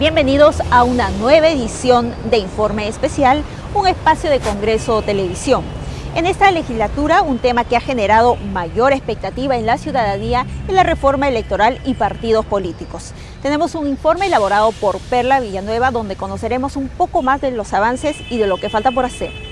Bienvenidos a una nueva edición de Informe Especial, un espacio de Congreso o Televisión. En esta legislatura, un tema que ha generado mayor expectativa en la ciudadanía es la reforma electoral y partidos políticos. Tenemos un informe elaborado por Perla Villanueva, donde conoceremos un poco más de los avances y de lo que falta por hacer.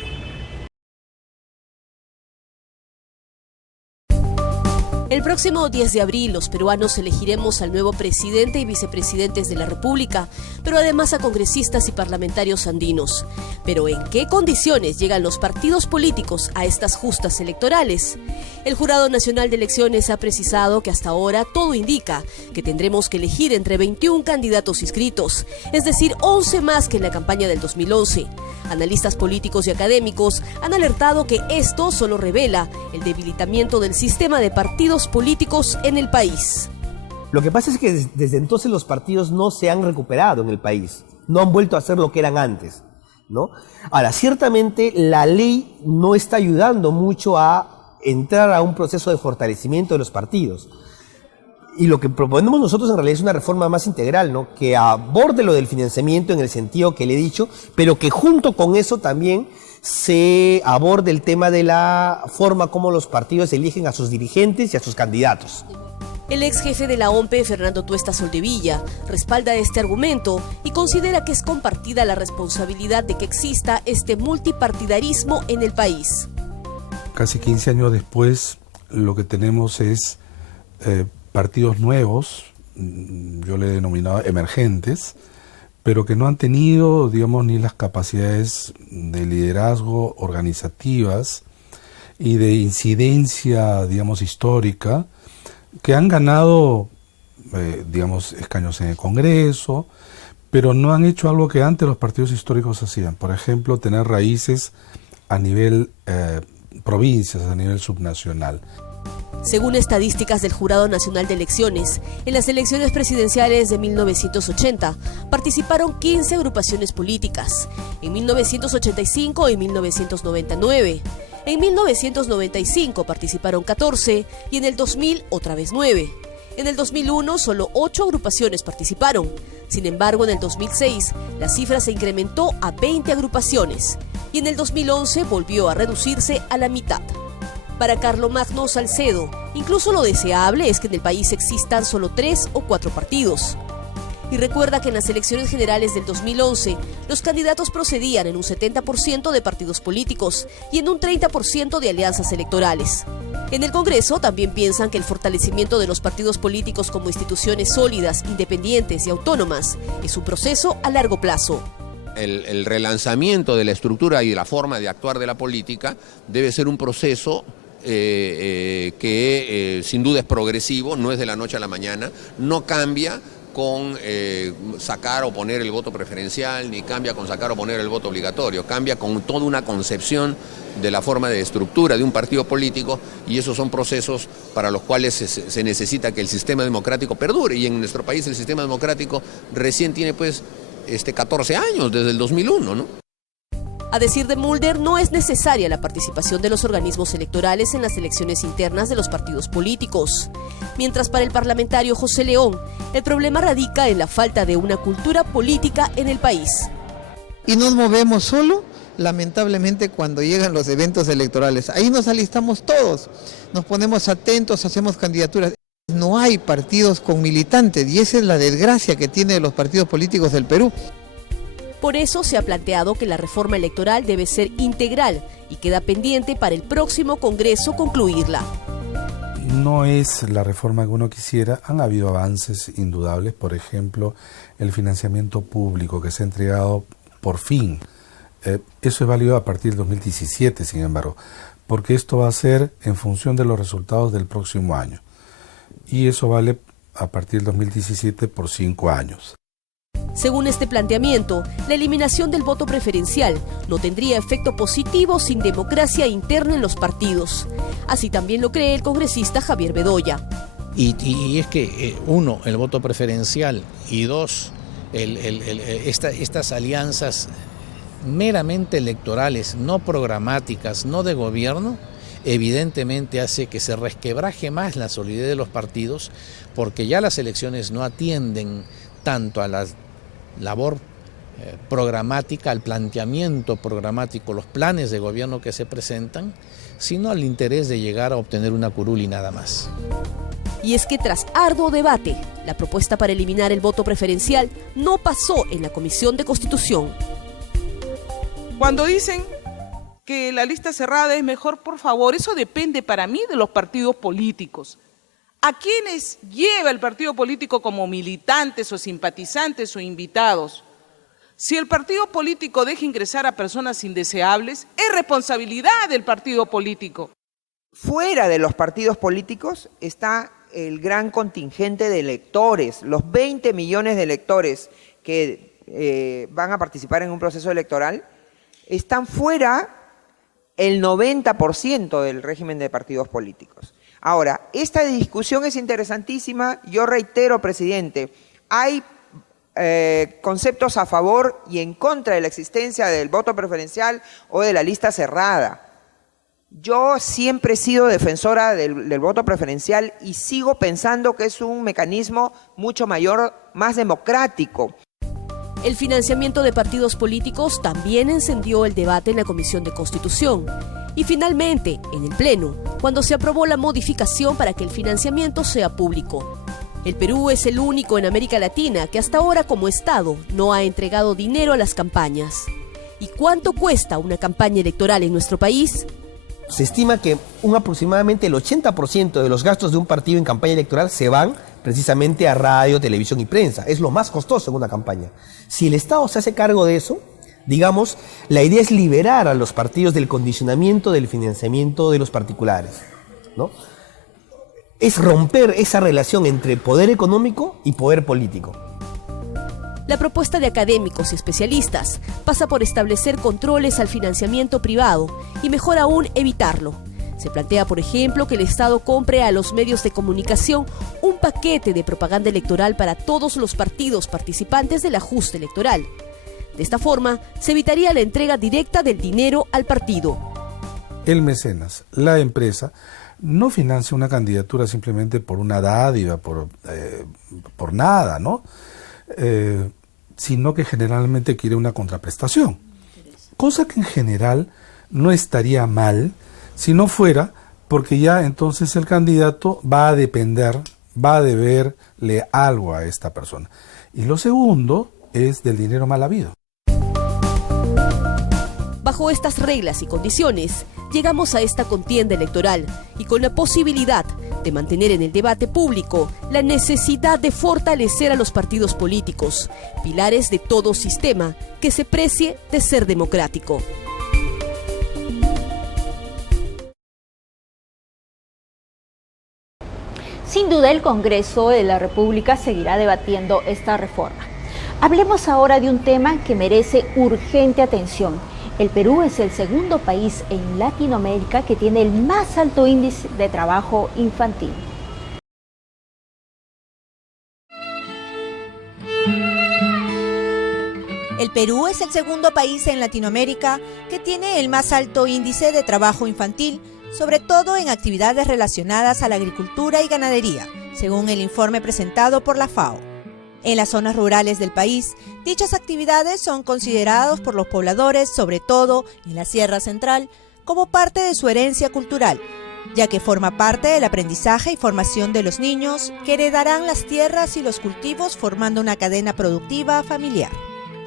El próximo 10 de abril los peruanos elegiremos al nuevo presidente y vicepresidentes de la República, pero además a congresistas y parlamentarios andinos. Pero ¿en qué condiciones llegan los partidos políticos a estas justas electorales? El Jurado Nacional de Elecciones ha precisado que hasta ahora todo indica que tendremos que elegir entre 21 candidatos inscritos, es decir, 11 más que en la campaña del 2011. Analistas políticos y académicos han alertado que esto solo revela el debilitamiento del sistema de partidos políticos en el país. Lo que pasa es que desde entonces los partidos no se han recuperado en el país, no han vuelto a ser lo que eran antes, ¿no? Ahora, ciertamente la ley no está ayudando mucho a entrar a un proceso de fortalecimiento de los partidos. Y lo que proponemos nosotros en realidad es una reforma más integral, ¿no? Que aborde lo del financiamiento en el sentido que le he dicho, pero que junto con eso también se aborde el tema de la forma como los partidos eligen a sus dirigentes y a sus candidatos. El ex jefe de la OMPE, Fernando Tuesta Soldevilla, respalda este argumento y considera que es compartida la responsabilidad de que exista este multipartidarismo en el país. Casi 15 años después, lo que tenemos es partidos nuevos, yo le he denominado emergentes, pero que no han tenido, digamos, ni las capacidades de liderazgo organizativas y de incidencia, digamos, histórica, que han ganado, digamos, escaños en el Congreso, pero no han hecho algo que antes los partidos históricos hacían. Por ejemplo, tener raíces a nivel provincias, a nivel subnacional. Según estadísticas del Jurado Nacional de Elecciones, en las elecciones presidenciales de 1980 participaron 15 agrupaciones políticas, en 1985 y 1999. En 1995 participaron 14 y en el 2000 otra vez 9. En el 2001 solo 8 agrupaciones participaron. Sin embargo, en el 2006 la cifra se incrementó a 20 agrupaciones y en el 2011 volvió a reducirse a la mitad. Para Carlomagno Salcedo, incluso lo deseable es que en el país existan solo 3 o 4 partidos. Y recuerda que en las elecciones generales del 2011, los candidatos procedían en un 70% de partidos políticos y en un 30% de alianzas electorales. En el Congreso también piensan que el fortalecimiento de los partidos políticos como instituciones sólidas, independientes y autónomas es un proceso a largo plazo. El relanzamiento de la estructura y de la forma de actuar de la política debe ser un proceso que sin duda es progresivo, no es de la noche a la mañana, no cambia con sacar o poner el voto preferencial, ni cambia con sacar o poner el voto obligatorio, cambia con toda una concepción de la forma de estructura de un partido político, y esos son procesos para los cuales se necesita que el sistema democrático perdure, y en nuestro país el sistema democrático recién tiene 14 años, desde el 2001, ¿no? A decir de Mulder, no es necesaria la participación de los organismos electorales en las elecciones internas de los partidos políticos. Mientras para el parlamentario José León, el problema radica en la falta de una cultura política en el país. Y nos movemos solo, lamentablemente, cuando llegan los eventos electorales. Ahí nos alistamos todos, nos ponemos atentos, hacemos candidaturas. No hay partidos con militantes y esa es la desgracia que tienen los partidos políticos del Perú. Por eso se ha planteado que la reforma electoral debe ser integral y queda pendiente para el próximo Congreso concluirla. No es la reforma que uno quisiera, han habido avances indudables, por ejemplo, el financiamiento público que se ha entregado por fin. Eso es válido a partir del 2017, sin embargo, porque esto va a ser en función de los resultados del próximo año. Y eso vale a partir del 2017 por 5 años. Según este planteamiento, la eliminación del voto preferencial no tendría efecto positivo sin democracia interna en los partidos. Así también lo cree el congresista Javier Bedoya. Y es que, uno, el voto preferencial, y dos, estas alianzas meramente electorales, no programáticas, no de gobierno, evidentemente hace que se resquebraje más la solidez de los partidos, porque ya las elecciones no atienden tanto a las labor programática, al planteamiento programático, los planes de gobierno que se presentan, sino al interés de llegar a obtener una curul y nada más. Y es que tras arduo debate, la propuesta para eliminar el voto preferencial no pasó en la Comisión de Constitución. Cuando dicen que la lista cerrada es mejor, por favor, eso depende para mí de los partidos políticos. ¿A quiénes lleva el partido político como militantes o simpatizantes o invitados? Si el partido político deja ingresar a personas indeseables, es responsabilidad del partido político. Fuera de los partidos políticos está el gran contingente de electores, los 20 millones de electores que van a participar en un proceso electoral, están fuera el 90% del régimen de partidos políticos. Ahora, esta discusión es interesantísima. Yo reitero, presidente, hay conceptos a favor y en contra de la existencia del voto preferencial o de la lista cerrada. Yo siempre he sido defensora del voto preferencial y sigo pensando que es un mecanismo mucho mayor, más democrático. El financiamiento de partidos políticos también encendió el debate en la Comisión de Constitución. Y finalmente, en el Pleno, cuando se aprobó la modificación para que el financiamiento sea público. El Perú es el único en América Latina que hasta ahora como Estado no ha entregado dinero a las campañas. ¿Y cuánto cuesta una campaña electoral en nuestro país? Se estima que aproximadamente el 80% de los gastos de un partido en campaña electoral se van precisamente a radio, televisión y prensa. Es lo más costoso en una campaña. Si el Estado se hace cargo de eso, digamos, la idea es liberar a los partidos del condicionamiento del financiamiento de los particulares, ¿no? Es romper esa relación entre poder económico y poder político. La propuesta de académicos y especialistas pasa por establecer controles al financiamiento privado y mejor aún evitarlo. Se plantea, por ejemplo, que el Estado compre a los medios de comunicación un paquete de propaganda electoral para todos los partidos participantes del ajuste electoral. De esta forma, se evitaría la entrega directa del dinero al partido. El mecenas, la empresa, no financia una candidatura simplemente por una dádiva, por nada, ¿no? Sino que generalmente quiere una contraprestación. Cosa que en general no estaría mal si no fuera porque ya entonces el candidato va a deberle algo a esta persona. Y lo segundo es del dinero mal habido. Bajo estas reglas y condiciones, llegamos a esta contienda electoral y con la posibilidad de mantener en el debate público la necesidad de fortalecer a los partidos políticos, pilares de todo sistema que se precie de ser democrático. Sin duda, el Congreso de la República seguirá debatiendo esta reforma. Hablemos ahora de un tema que merece urgente atención. El Perú es el segundo país en Latinoamérica que tiene el más alto índice de trabajo infantil. El Perú es el segundo país en Latinoamérica que tiene el más alto índice de trabajo infantil, sobre todo en actividades relacionadas a la agricultura y ganadería, según el informe presentado por la FAO. En las zonas rurales del país, dichas actividades son consideradas por los pobladores, sobre todo en la Sierra Central, como parte de su herencia cultural, ya que forma parte del aprendizaje y formación de los niños que heredarán las tierras y los cultivos formando una cadena productiva familiar.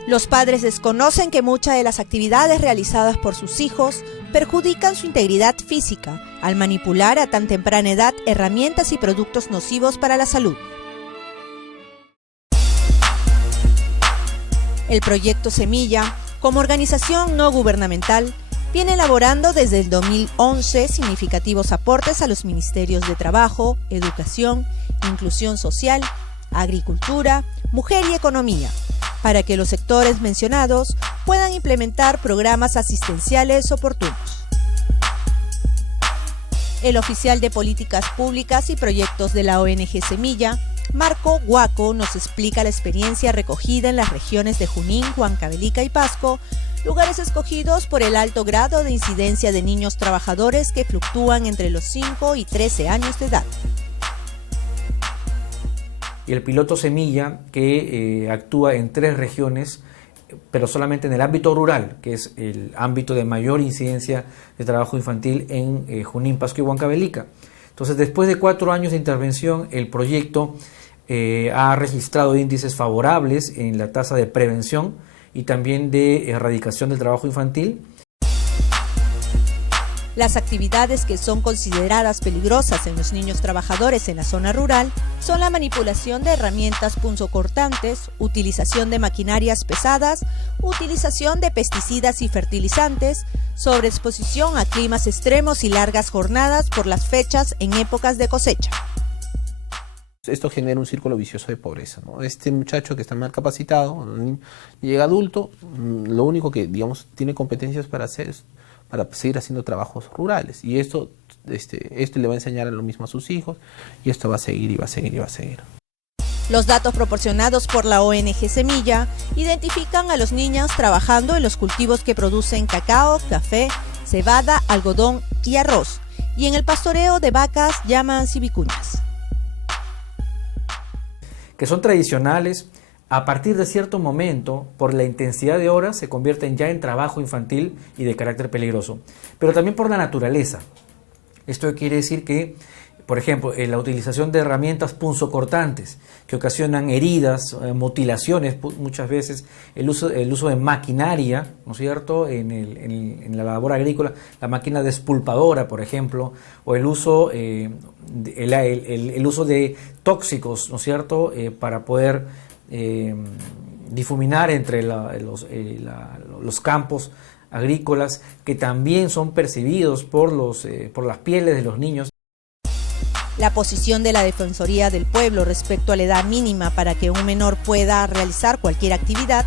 Los padres desconocen que muchas de las actividades realizadas por sus hijos perjudican su integridad física al manipular a tan temprana edad herramientas y productos nocivos para la salud. El proyecto Semilla, como organización no gubernamental, viene elaborando desde el 2011 significativos aportes a los ministerios de Trabajo, Educación, Inclusión Social, Agricultura, Mujer y Economía, para que los sectores mencionados puedan implementar programas asistenciales oportunos. El oficial de Políticas Públicas y Proyectos de la ONG Semilla, Marco Guaco, nos explica la experiencia recogida en las regiones de Junín, Huancavelica y Pasco, lugares escogidos por el alto grado de incidencia de niños trabajadores que fluctúan entre los 5 y 13 años de edad. y el piloto Semilla, que actúa en 3 regiones, pero solamente en el ámbito rural, que es el ámbito de mayor incidencia de trabajo infantil en Junín, Pasco y Huancavelica. Entonces, después de 4 años de intervención, el proyecto ha registrado índices favorables en la tasa de prevención y también de erradicación del trabajo infantil. Las actividades que son consideradas peligrosas en los niños trabajadores en la zona rural son la manipulación de herramientas punzocortantes, utilización de maquinarias pesadas, utilización de pesticidas y fertilizantes, sobreexposición a climas extremos y largas jornadas por las fechas en épocas de cosecha. Esto genera un círculo vicioso de pobreza, ¿no? Este muchacho que está mal capacitado, llega adulto, lo único que, digamos, tiene competencias para hacer es para seguir haciendo trabajos rurales. Y esto le va a enseñar lo mismo a sus hijos, y esto va a seguir y va a seguir y va a seguir. Los datos proporcionados por la ONG Semilla identifican a los niños trabajando en los cultivos que producen cacao, café, cebada, algodón y arroz, y en el pastoreo de vacas, llamas y vicuñas. Que son tradicionales, a partir de cierto momento, por la intensidad de horas, se convierten ya en trabajo infantil y de carácter peligroso, pero también por la naturaleza. Esto quiere decir que, por ejemplo, la utilización de herramientas punzocortantes que ocasionan heridas, mutilaciones, muchas veces el uso de maquinaria, ¿no es cierto?, en la labor agrícola, la máquina despulpadora, por ejemplo, o el uso de tóxicos, ¿no es cierto?, para poder difuminar entre los campos agrícolas, que también son percibidos por las pieles de los niños. La posición de la Defensoría del Pueblo respecto a la edad mínima para que un menor pueda realizar cualquier actividad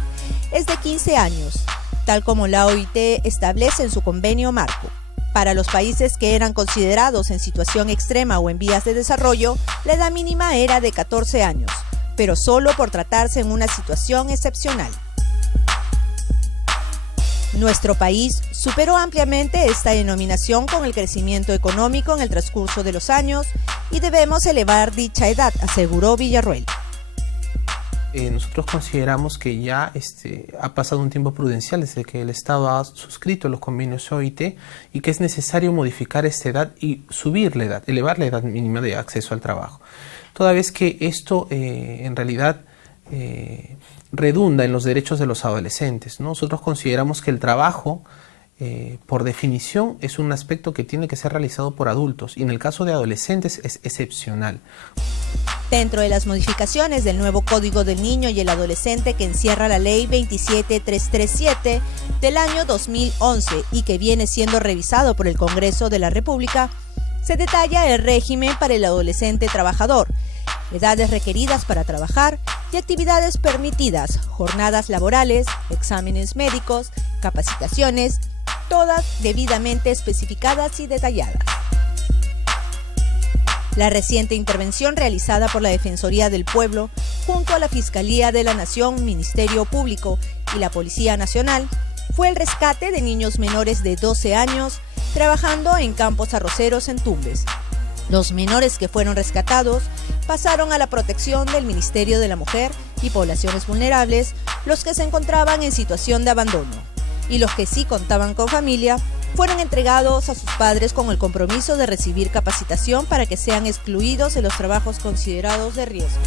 es de 15 años, tal como la OIT establece en su convenio marco. Para los países que eran considerados en situación extrema o en vías de desarrollo, la edad mínima era de 14 años, pero solo por tratarse en una situación excepcional. Nuestro país superó ampliamente esta denominación con el crecimiento económico en el transcurso de los años y debemos elevar dicha edad, aseguró Villarroel. Nosotros consideramos que ya ha pasado un tiempo prudencial desde que el Estado ha suscrito los convenios OIT y que es necesario modificar esta edad y subir la edad, elevar la edad mínima de acceso al trabajo. Toda vez que esto en realidad redunda en los derechos de los adolescentes, ¿no? Nosotros consideramos que el trabajo, por definición, es un aspecto que tiene que ser realizado por adultos y en el caso de adolescentes es excepcional. Dentro de las modificaciones del nuevo Código del Niño y el Adolescente que encierra la Ley 27337 del año 2011 y que viene siendo revisado por el Congreso de la República, se detalla el régimen para el adolescente trabajador, edades requeridas para trabajar y actividades permitidas, jornadas laborales, exámenes médicos, capacitaciones, todas debidamente especificadas y detalladas. La reciente intervención realizada por la Defensoría del Pueblo, junto a la Fiscalía de la Nación, Ministerio Público y la Policía Nacional, fue el rescate de niños menores de 12 años trabajando en campos arroceros en Tumbes. Los menores que fueron rescatados pasaron a la protección del Ministerio de la Mujer y Poblaciones Vulnerables, los que se encontraban en situación de abandono, y los que sí contaban con familia fueron entregados a sus padres con el compromiso de recibir capacitación para que sean excluidos de los trabajos considerados de riesgo.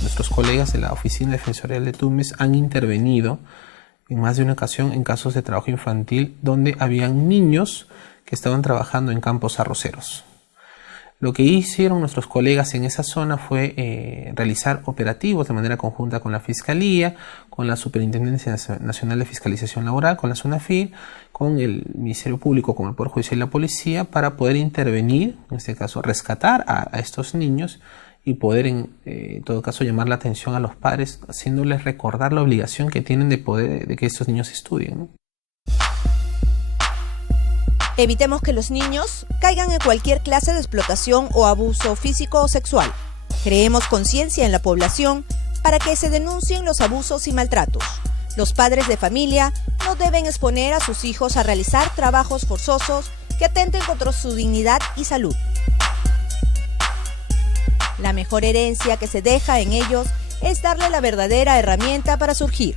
Nuestros colegas de la Oficina Defensorial de Tumbes han intervenido en más de una ocasión en casos de trabajo infantil donde habían niños que estaban trabajando en campos arroceros. Lo que hicieron nuestros colegas en esa zona fue realizar operativos de manera conjunta con la Fiscalía, con la Superintendencia Nacional de Fiscalización Laboral, con la SUNAFIL, con el Ministerio Público, con el Poder Judicial y la Policía, para poder intervenir, en este caso rescatar a estos niños y poder en todo caso llamar la atención a los padres, haciéndoles recordar la obligación que tienen de que estos niños estudien, ¿no? Evitemos que los niños caigan en cualquier clase de explotación o abuso físico o sexual. Creemos conciencia en la población para que se denuncien los abusos y maltratos. Los padres de familia no deben exponer a sus hijos a realizar trabajos forzosos que atenten contra su dignidad y salud. La mejor herencia que se deja en ellos es darle la verdadera herramienta para surgir: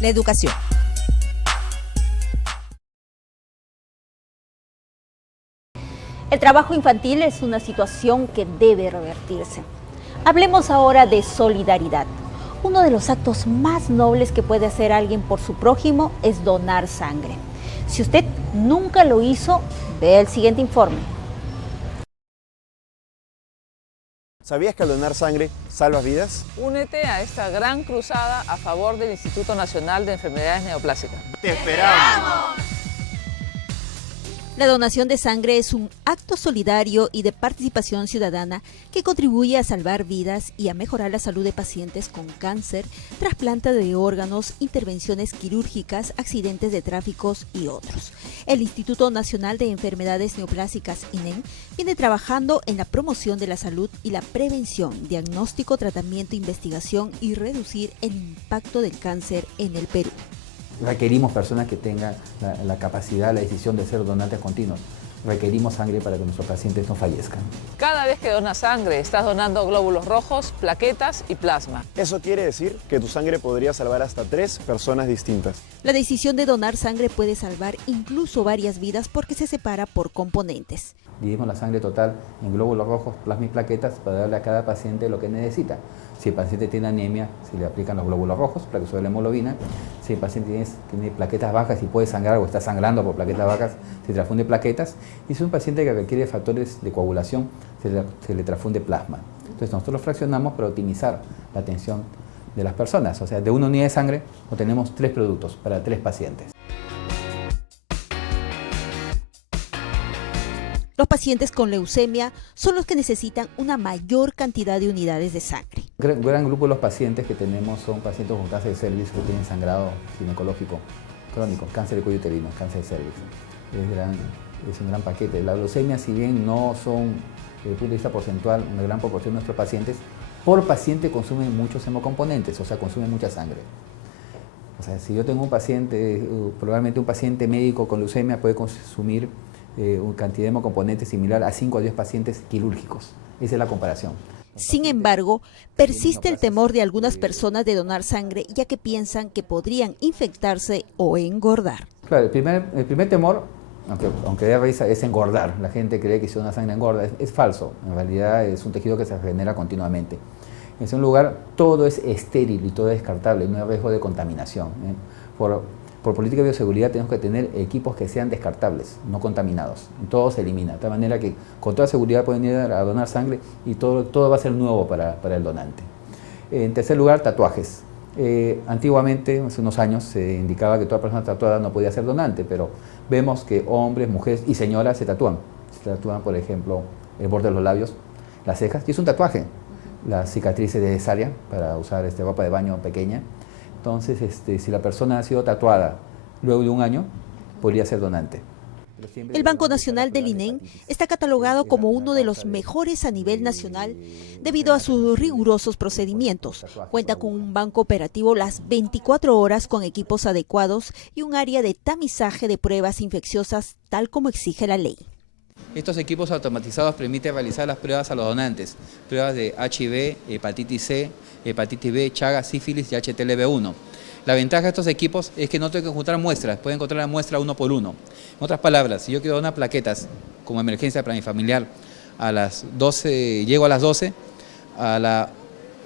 la educación. El trabajo infantil es una situación que debe revertirse. Hablemos ahora de solidaridad. Uno de los actos más nobles que puede hacer alguien por su prójimo es donar sangre. Si usted nunca lo hizo, vea el siguiente informe. ¿Sabías que al donar sangre salvas vidas? Únete a esta gran cruzada a favor del Instituto Nacional de Enfermedades Neoplásicas. ¡Te esperamos! La donación de sangre es un acto solidario y de participación ciudadana que contribuye a salvar vidas y a mejorar la salud de pacientes con cáncer, trasplante de órganos, intervenciones quirúrgicas, accidentes de tráfico y otros. El Instituto Nacional de Enfermedades Neoplásicas, INEN, viene trabajando en la promoción de la salud y la prevención, diagnóstico, tratamiento, investigación y reducir el impacto del cáncer en el Perú. Requerimos personas que tengan la capacidad, la decisión de ser donantes continuos. Requerimos sangre para que nuestros pacientes no fallezcan. Cada vez que donas sangre, estás donando glóbulos rojos, plaquetas y plasma. Eso quiere decir que tu sangre podría salvar hasta 3 personas distintas. La decisión de donar sangre puede salvar incluso varias vidas porque se separa por componentes. Dividimos la sangre total en glóbulos rojos, plasma y plaquetas para darle a cada paciente lo que necesita. Si el paciente tiene anemia, se le aplican los glóbulos rojos para que suba la hemoglobina. Si el paciente tiene plaquetas bajas y puede sangrar o está sangrando por plaquetas bajas, se transfunde plaquetas. Y si es un paciente que requiere factores de coagulación, se le transfunde plasma. Entonces nosotros lo fraccionamos para optimizar la atención de las personas. O sea, de una unidad de sangre obtenemos 3 productos para 3 pacientes. Los pacientes con leucemia son los que necesitan una mayor cantidad de unidades de sangre. Un gran grupo de los pacientes que tenemos son pacientes con cáncer de cervix que tienen sangrado ginecológico crónico, cáncer de cuello uterino, cáncer de cervix. Es un gran paquete. La leucemia, si bien no son, desde el punto de vista porcentual, una gran proporción de nuestros pacientes, por paciente consumen muchos hemocomponentes, o sea, consumen mucha sangre. O sea, si yo tengo un paciente, probablemente un paciente médico con leucemia puede consumir una cantidad de hemocomponentes similar a 5 a 10 pacientes quirúrgicos. Esa es la comparación. Sin embargo, persiste el temor de algunas personas de donar sangre, ya que piensan que podrían infectarse o engordar. Claro, el primer temor, aunque dé risa, es engordar. La gente cree que si dona sangre engorda. Es falso. En realidad es un tejido que se regenera continuamente. En segundo lugar, todo es estéril y todo es descartable, no hay riesgo de contaminación. Por política de bioseguridad tenemos que tener equipos que sean descartables, no contaminados. Todo se elimina, de tal manera que con toda seguridad pueden ir a donar sangre y todo va a ser nuevo para el donante. En tercer lugar, tatuajes. Antiguamente, hace unos años, se indicaba que toda persona tatuada no podía ser donante, pero vemos que hombres, mujeres y señoras se tatúan. Se tatúan, por ejemplo, el borde de los labios, las cejas, y es un tatuaje. Las cicatrices de cesárea, para usar ropa de baño pequeña. Entonces, si la persona ha sido tatuada luego de un año, podría ser donante. El Banco Nacional del INEN está catalogado como uno de los mejores a nivel nacional debido a sus rigurosos procedimientos. Cuenta con un banco operativo las 24 horas con equipos adecuados y un área de tamizaje de pruebas infecciosas tal como exige la ley. Estos equipos automatizados permiten realizar las pruebas a los donantes, pruebas de HIV, hepatitis C, hepatitis B, Chagas, sífilis y HTLV1. La ventaja de estos equipos es que no tengo que juntar muestras, pueden encontrar la muestra uno por uno. En otras palabras, si yo quiero donar plaquetas como emergencia para mi familiar, a las 12, llego a las 12, a la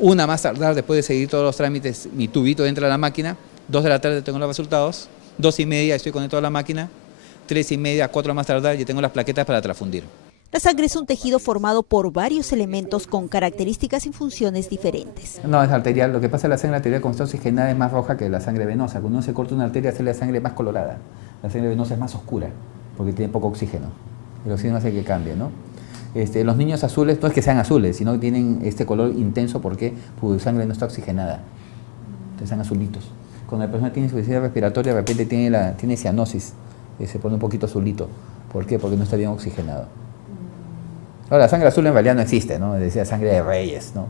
1 más tardar, después de seguir todos los trámites, mi tubito entra a la máquina, 2 de la tarde tengo los resultados, 2:30 estoy conectado a la máquina, 3:30, 4 más tardar, yo tengo las plaquetas para transfundir. La sangre es un tejido formado por varios elementos con características y funciones diferentes. No, es arterial. Lo que pasa es que la sangre arterial, como está oxigenada, es más roja que la sangre venosa. Cuando uno se corta una arteria, hace la sangre más colorada. La sangre venosa es más oscura, porque tiene poco oxígeno. El oxígeno hace que cambie, ¿no? Los niños azules, no es que sean azules, sino que tienen este color intenso porque su sangre no está oxigenada. Entonces están azulitos. Cuando la persona tiene insuficiencia respiratoria, de repente tiene cianosis. Se pone un poquito azulito. ¿Por qué? Porque no está bien oxigenado. Ahora, la sangre azul en realidad no existe, ¿no? Decía sangre de reyes, ¿no?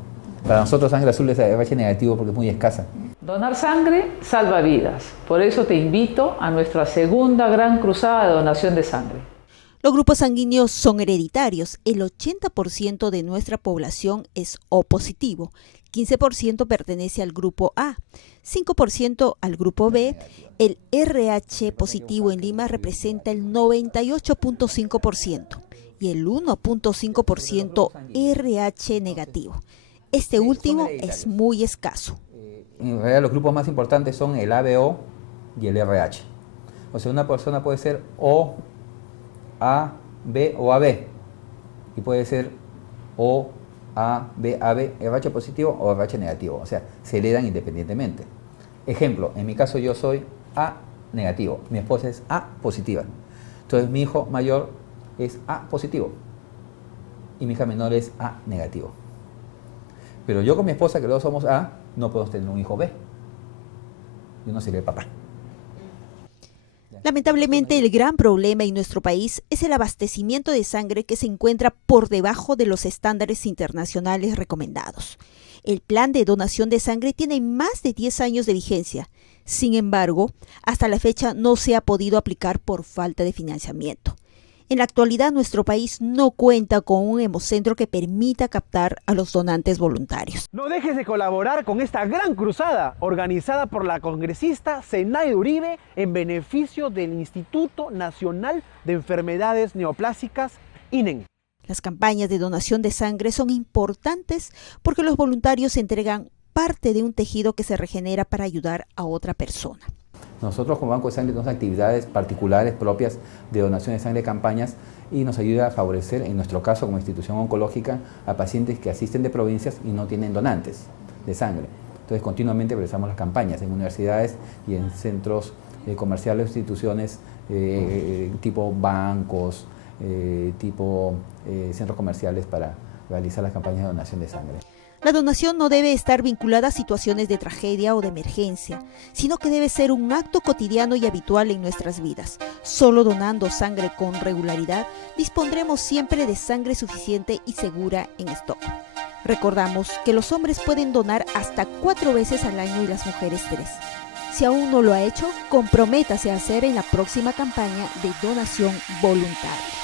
Para nosotros sangre azul es RH negativo porque es muy escasa. Donar sangre salva vidas. Por eso te invito a nuestra segunda gran cruzada de donación de sangre. Los grupos sanguíneos son hereditarios. El 80% de nuestra población es O positivo, 15% pertenece al grupo A, 5% al grupo B. El RH positivo en Lima representa el 98.5% y el 1.5% RH negativo. Este último es muy escaso. En realidad los grupos más importantes son el ABO y el RH. O sea, una persona puede ser O, A, B o AB. Y puede ser O, A, B, AB, RH positivo o RH negativo. O sea, se heredan independientemente. Ejemplo, en mi caso yo soy A negativo, mi esposa es A positiva. Entonces mi hijo mayor es A positivo y mi hija menor es A negativo. Pero yo con mi esposa, que los dos somos A, no podemos tener un hijo B. Yo no sería el papá. Lamentablemente, el gran problema en nuestro país es el abastecimiento de sangre que se encuentra por debajo de los estándares internacionales recomendados. El plan de donación de sangre tiene más de 10 años de vigencia. Sin embargo, hasta la fecha no se ha podido aplicar por falta de financiamiento. En la actualidad, nuestro país no cuenta con un hemocentro que permita captar a los donantes voluntarios. No dejes de colaborar con esta gran cruzada organizada por la congresista Zenaida Uribe en beneficio del Instituto Nacional de Enfermedades Neoplásicas, INEN. Las campañas de donación de sangre son importantes porque los voluntarios entregan parte de un tejido que se regenera para ayudar a otra persona. Nosotros como Banco de Sangre tenemos actividades particulares propias de donación de sangre, campañas, y nos ayuda a favorecer, en nuestro caso como institución oncológica, a pacientes que asisten de provincias y no tienen donantes de sangre. Entonces continuamente realizamos las campañas en universidades y en centros comerciales, instituciones tipo bancos, tipo centros comerciales para realizar las campañas de donación de sangre. La donación no debe estar vinculada a situaciones de tragedia o de emergencia, sino que debe ser un acto cotidiano y habitual en nuestras vidas. Solo donando sangre con regularidad, dispondremos siempre de sangre suficiente y segura en stock. Recordamos que los hombres pueden donar hasta 4 veces al año y las mujeres 3. Si aún no lo ha hecho, comprométase a hacer en la próxima campaña de donación voluntaria.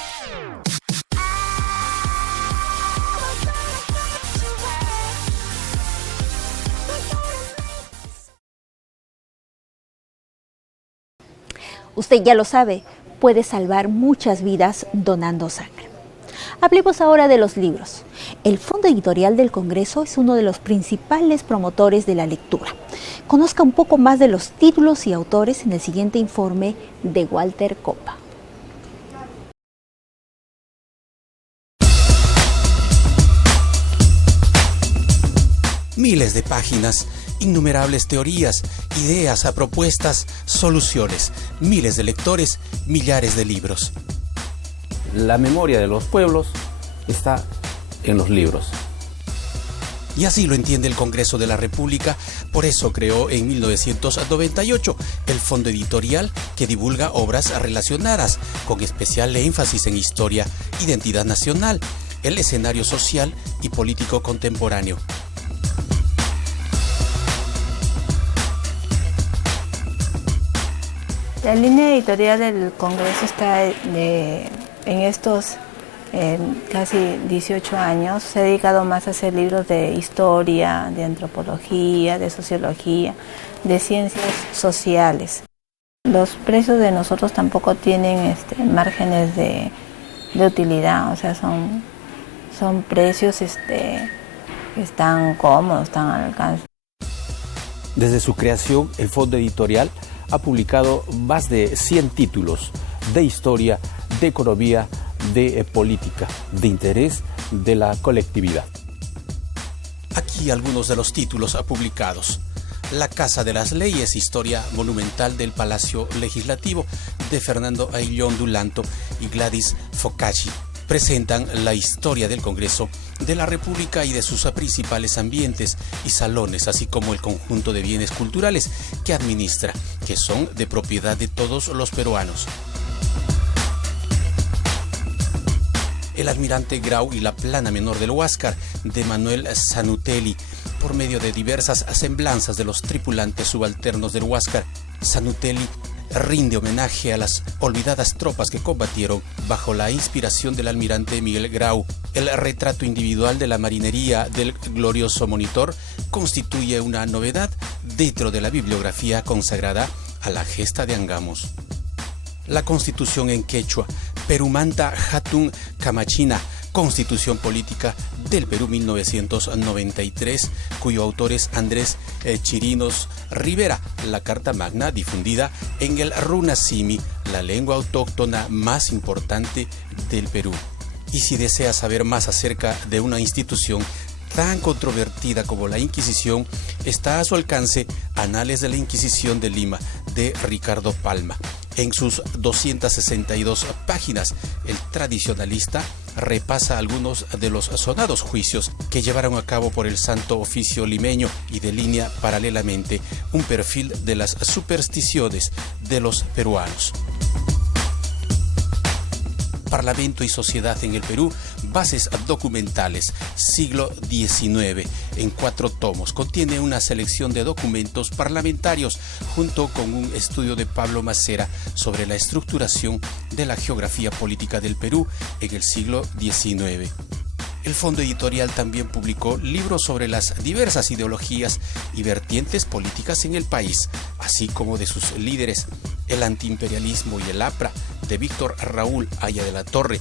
Usted ya lo sabe, puede salvar muchas vidas donando sangre. Hablemos ahora de los libros. El Fondo Editorial del Congreso es uno de los principales promotores de la lectura. Conozca un poco más de los títulos y autores en el siguiente informe de Walter Copa. Miles de páginas, innumerables teorías, ideas, propuestas, soluciones, miles de lectores, millares de libros. La memoria de los pueblos está en los libros. Y así lo entiende el Congreso de la República, por eso creó en 1998 el Fondo Editorial que divulga obras relacionadas, con especial énfasis en historia, identidad nacional, el escenario social y político contemporáneo. La línea editorial del Congreso está en estos casi 18 años. Se ha dedicado más a hacer libros de historia, de antropología, de sociología, de ciencias sociales. Los precios de nosotros tampoco tienen márgenes de utilidad, o sea, son precios que están cómodos, están al alcance. Desde su creación, el Fondo Editorial ha publicado más de 100 títulos de historia, de economía, de política, de interés de la colectividad. Aquí algunos de los títulos publicados. La Casa de las Leyes, historia monumental del Palacio Legislativo, de Fernando Ayllón Dulanto y Gladys Focacci. Presentan la historia del Congreso de la República y de sus principales ambientes y salones, así como el conjunto de bienes culturales que administra, que son de propiedad de todos los peruanos. El Almirante Grau y la Plana Menor del Huáscar, de Manuel Sanutelli, por medio de diversas semblanzas de los tripulantes subalternos del Huáscar. Sanutelli rinde homenaje a las olvidadas tropas que combatieron bajo la inspiración del almirante Miguel Grau. El retrato individual de la marinería del glorioso Monitor constituye una novedad dentro de la bibliografía consagrada a la gesta de Angamos. La Constitución en quechua, Perumanta Hatun Camachina, Constitución Política del Perú 1993, cuyo autor es Andrés Chirinos Rivera, la Carta Magna difundida en el Runasimi, la lengua autóctona más importante del Perú. Y si desea saber más acerca de una institución tan controvertida como la Inquisición, está a su alcance Anales de la Inquisición de Lima, de Ricardo Palma. En sus 262 páginas, el tradicionalista repasa algunos de los sonados juicios que llevaron a cabo por el Santo Oficio limeño y delinea paralelamente un perfil de las supersticiones de los peruanos. Parlamento y sociedad en el Perú, bases documentales, siglo XIX, en 4 tomos. Contiene una selección de documentos parlamentarios junto con un estudio de Pablo Macera sobre la estructuración de la geografía política del Perú en el siglo XIX. El Fondo Editorial también publicó libros sobre las diversas ideologías y vertientes políticas en el país, así como de sus líderes, el antiimperialismo y el APRA, de Víctor Raúl Aya de la Torre,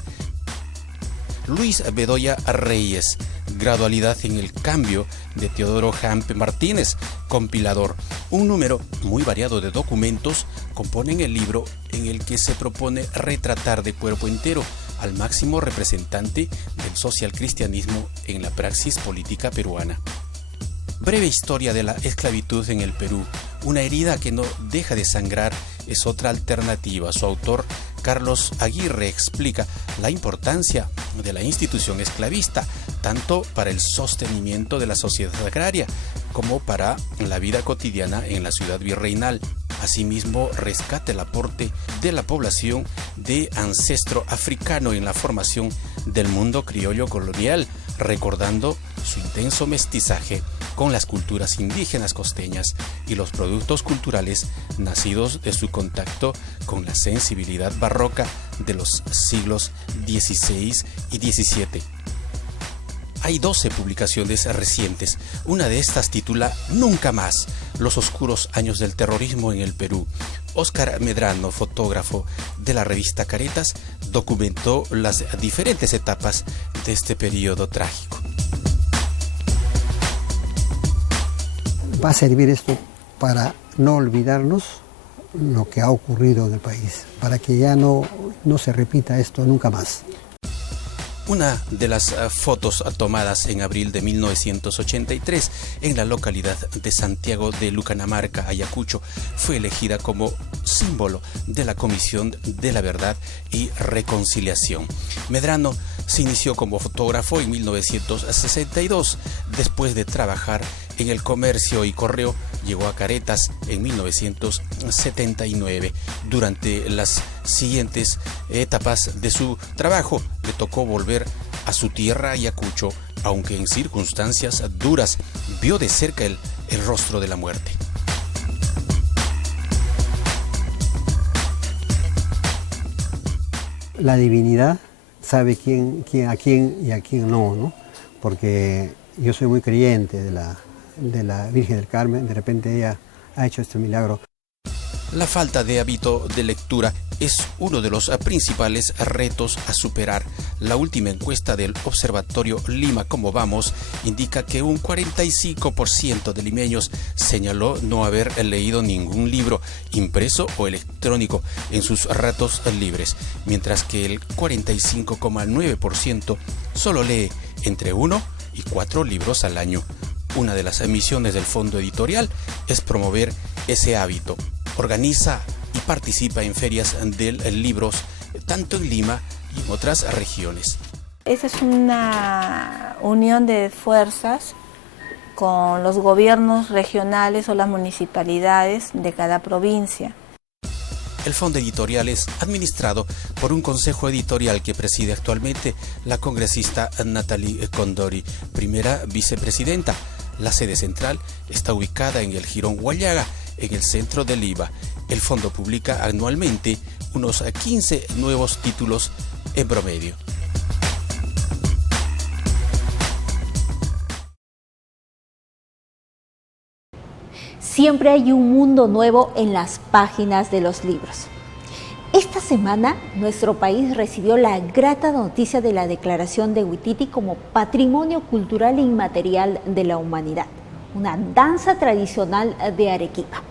Luis Bedoya Reyes, Gradualidad en el Cambio, de Teodoro Jampe Martínez, compilador. Un número muy variado de documentos componen el libro en el que se propone retratar de cuerpo entero al máximo representante del socialcristianismo en la praxis política peruana. Breve historia de la esclavitud en el Perú, una herida que no deja de sangrar, es otra alternativa. Su autor, Carlos Aguirre, explica la importancia de la institución esclavista, tanto para el sostenimiento de la sociedad agraria como para la vida cotidiana en la ciudad virreinal. Asimismo, rescata el aporte de la población de ancestro africano en la formación del mundo criollo colonial, recordando su intenso mestizaje con las culturas indígenas costeñas y los productos culturales nacidos de su contacto con la sensibilidad barroca de los siglos XVI y XVII. Hay 12 publicaciones recientes. Una de estas titula Nunca más, los oscuros años del terrorismo en el Perú. Óscar Medrano, fotógrafo de la revista Caretas, documentó las diferentes etapas de este periodo trágico. Va a servir esto para no olvidarnos lo que ha ocurrido en el país, para que ya no se repita esto nunca más. Una de las fotos tomadas en abril de 1983 en la localidad de Santiago de Lucanamarca, Ayacucho, fue elegida como símbolo de la Comisión de la Verdad y Reconciliación. Medrano se inició como fotógrafo en 1962. Después de trabajar en el comercio y correo, llegó a Caretas en 1979. Durante las siguientes etapas de su trabajo, le tocó volver a su tierra, Ayacucho, aunque en circunstancias duras. Vio de cerca el rostro de la muerte. La divinidad sabe a quién y a quién no, porque yo soy muy creyente de la Virgen del Carmen. De repente ella ha hecho este milagro. La falta de hábito de lectura es uno de los principales retos a superar. La última encuesta del Observatorio Lima Cómo Vamos indica que un 45% de limeños señaló no haber leído ningún libro, impreso o electrónico, en sus ratos libres, mientras que el 45,9% solo lee entre 1 y 4 libros al año. Una de las misiones del Fondo Editorial es promover ese hábito. Organiza y participa en ferias de libros, tanto en Lima y en otras regiones. Esa es una unión de fuerzas con los gobiernos regionales o las municipalidades de cada provincia. El Fondo Editorial es administrado por un consejo editorial que preside actualmente la congresista Natalie Condori, primera vicepresidenta. La sede central está ubicada en el Jirón Huallaga, en el centro de Lima. El fondo publica anualmente unos 15 nuevos títulos en promedio. Siempre hay un mundo nuevo en las páginas de los libros. Esta semana, nuestro país recibió la grata noticia de la declaración de Huititi como Patrimonio Cultural e Inmaterial de la Humanidad, una danza tradicional de Arequipa.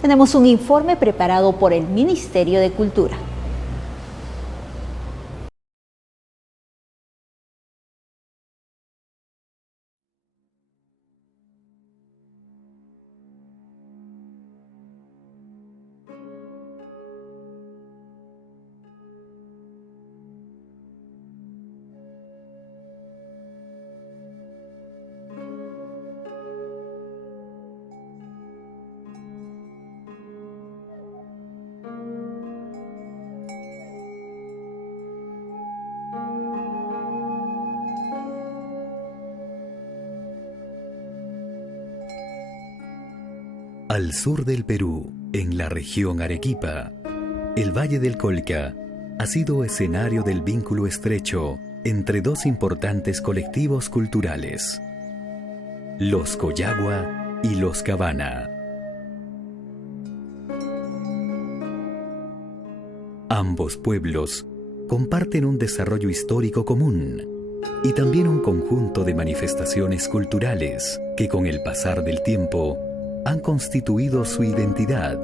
Tenemos un informe preparado por el Ministerio de Cultura. Al sur del Perú, en la región Arequipa, el Valle del Colca ha sido escenario del vínculo estrecho entre dos importantes colectivos culturales, los Collagua y los Cabana. Ambos pueblos comparten un desarrollo histórico común y también un conjunto de manifestaciones culturales que con el pasar del tiempo han constituido su identidad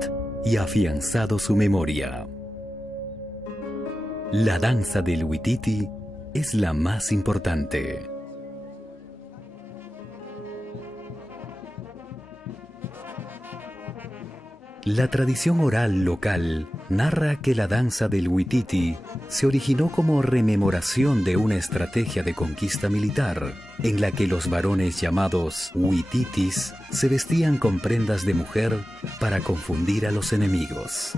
y afianzado su memoria. La danza del Huititi es la más importante. La tradición oral local narra que la danza del Huititi se originó como rememoración de una estrategia de conquista militar en la que los varones llamados huititis se vestían con prendas de mujer para confundir a los enemigos.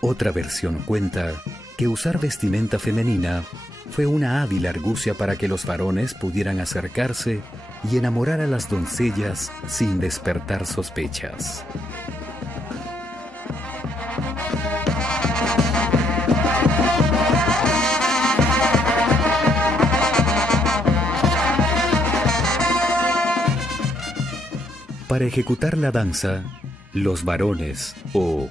Otra versión cuenta que usar vestimenta femenina fue una hábil argucia para que los varones pudieran acercarse y enamorar a las doncellas sin despertar sospechas. Para ejecutar la danza, los varones, o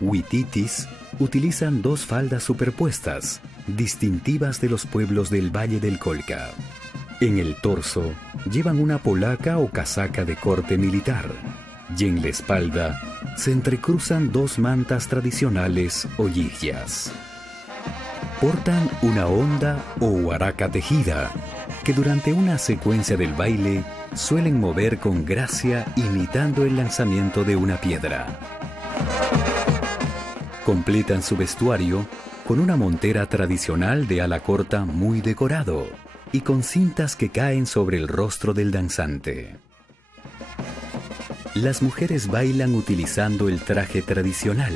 huititis, utilizan dos faldas superpuestas, distintivas de los pueblos del Valle del Colca. En el torso, llevan una polaca o casaca de corte militar, y en la espalda se entrecruzan dos mantas tradicionales o yiyas. Portan una honda o huaraca tejida, que durante una secuencia del baile suelen mover con gracia imitando el lanzamiento de una piedra. Completan su vestuario con una montera tradicional de ala corta muy decorado y con cintas que caen sobre el rostro del danzante. Las mujeres bailan utilizando el traje tradicional,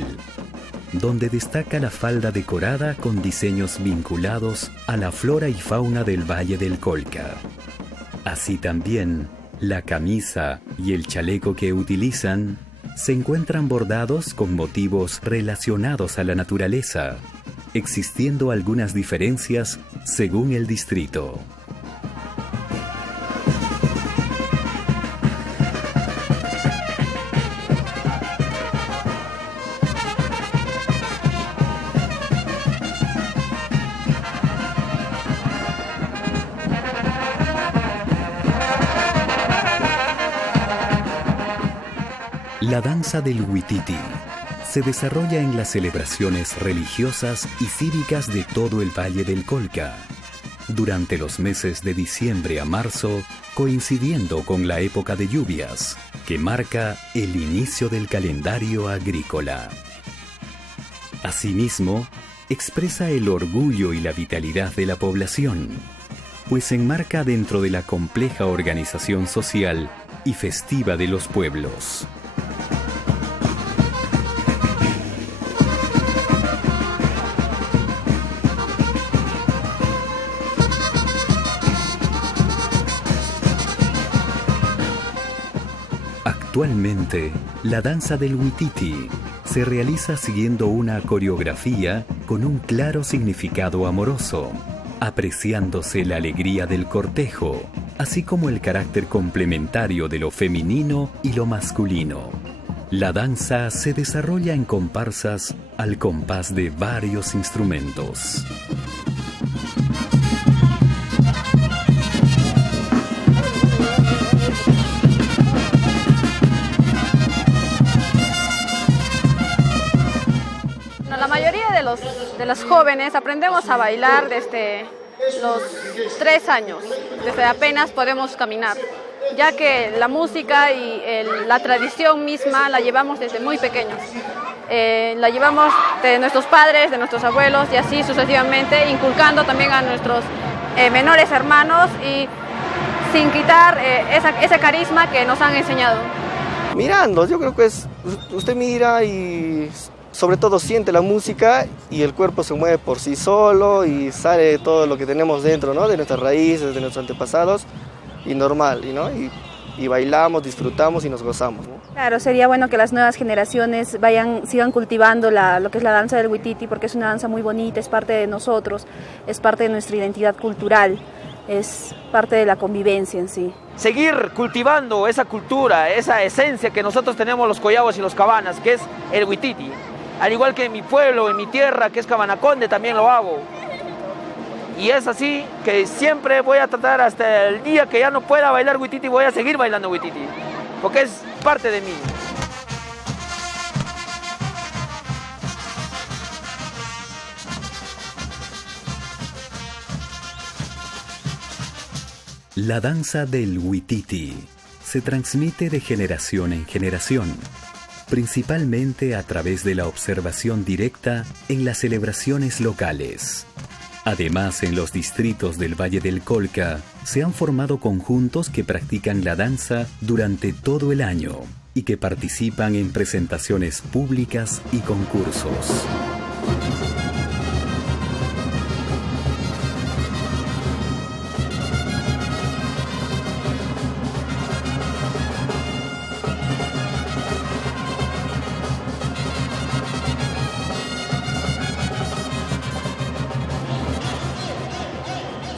donde destaca la falda decorada con diseños vinculados a la flora y fauna del Valle del Colca. Así también, la camisa y el chaleco que utilizan se encuentran bordados con motivos relacionados a la naturaleza, existiendo algunas diferencias según el distrito. La danza del Huititi se desarrolla en las celebraciones religiosas y cívicas de todo el Valle del Colca, durante los meses de diciembre a marzo, coincidiendo con la época de lluvias, que marca el inicio del calendario agrícola. Asimismo, expresa el orgullo y la vitalidad de la población, pues se enmarca dentro de la compleja organización social y festiva de los pueblos. Actualmente, la danza del huititi se realiza siguiendo una coreografía con un claro significado amoroso, apreciándose la alegría del cortejo, así como el carácter complementario de lo femenino y lo masculino. La danza se desarrolla en comparsas al compás de varios instrumentos. La mayoría de los jóvenes aprendemos a bailar desde los 3 años, desde apenas podemos caminar, ya que la música y la tradición misma la llevamos desde muy pequeños. La llevamos de nuestros padres, de nuestros abuelos y así sucesivamente, inculcando también a nuestros menores hermanos y sin quitar ese carisma que nos han enseñado. Mirando, yo creo que usted mira y sobre todo siente la música y el cuerpo se mueve por sí solo y sale todo lo que tenemos dentro, ¿no? De nuestras raíces, de nuestros antepasados y normal, ¿no? Y bailamos, disfrutamos y nos gozamos, ¿no? Claro, sería bueno que las nuevas generaciones sigan cultivando lo que es la danza del huititi, porque es una danza muy bonita, es parte de nosotros, es parte de nuestra identidad cultural, es parte de la convivencia en sí. Seguir cultivando esa cultura, esa esencia que nosotros tenemos los collabos y los cabanas, que es el huititi. Al igual que en mi pueblo, en mi tierra, que es Cabanaconde, también lo hago. Y es así que siempre voy a tratar hasta el día que ya no pueda bailar huititi, voy a seguir bailando huititi, porque es parte de mí. La danza del huititi se transmite de generación en generación, principalmente a través de la observación directa en las celebraciones locales. Además, en los distritos del Valle del Colca se han formado conjuntos que practican la danza durante todo el año y que participan en presentaciones públicas y concursos.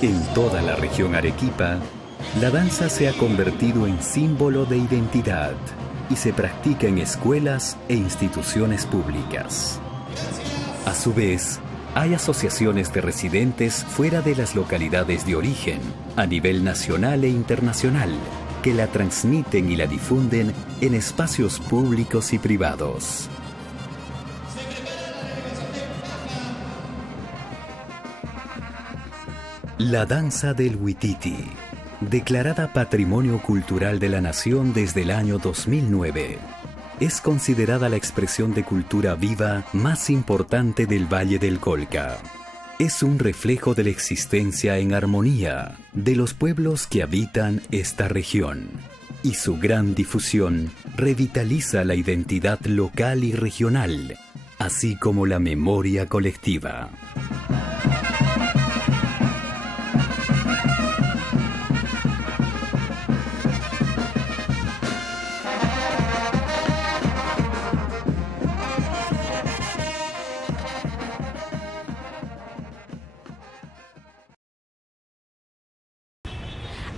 En toda la región Arequipa, la danza se ha convertido en símbolo de identidad y se practica en escuelas e instituciones públicas. A su vez, hay asociaciones de residentes fuera de las localidades de origen, a nivel nacional e internacional, que la transmiten y la difunden en espacios públicos y privados. La danza del huititi, declarada Patrimonio Cultural de la Nación desde el año 2009, es considerada la expresión de cultura viva más importante del Valle del Colca. Es un reflejo de la existencia en armonía de los pueblos que habitan esta región, y su gran difusión revitaliza la identidad local y regional, así como la memoria colectiva.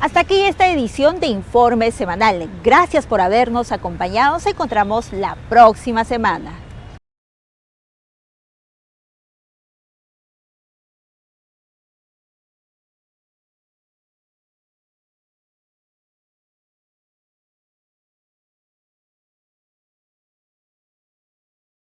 Hasta aquí esta edición de Informe Semanal. Gracias por habernos acompañado. Nos encontramos la próxima semana.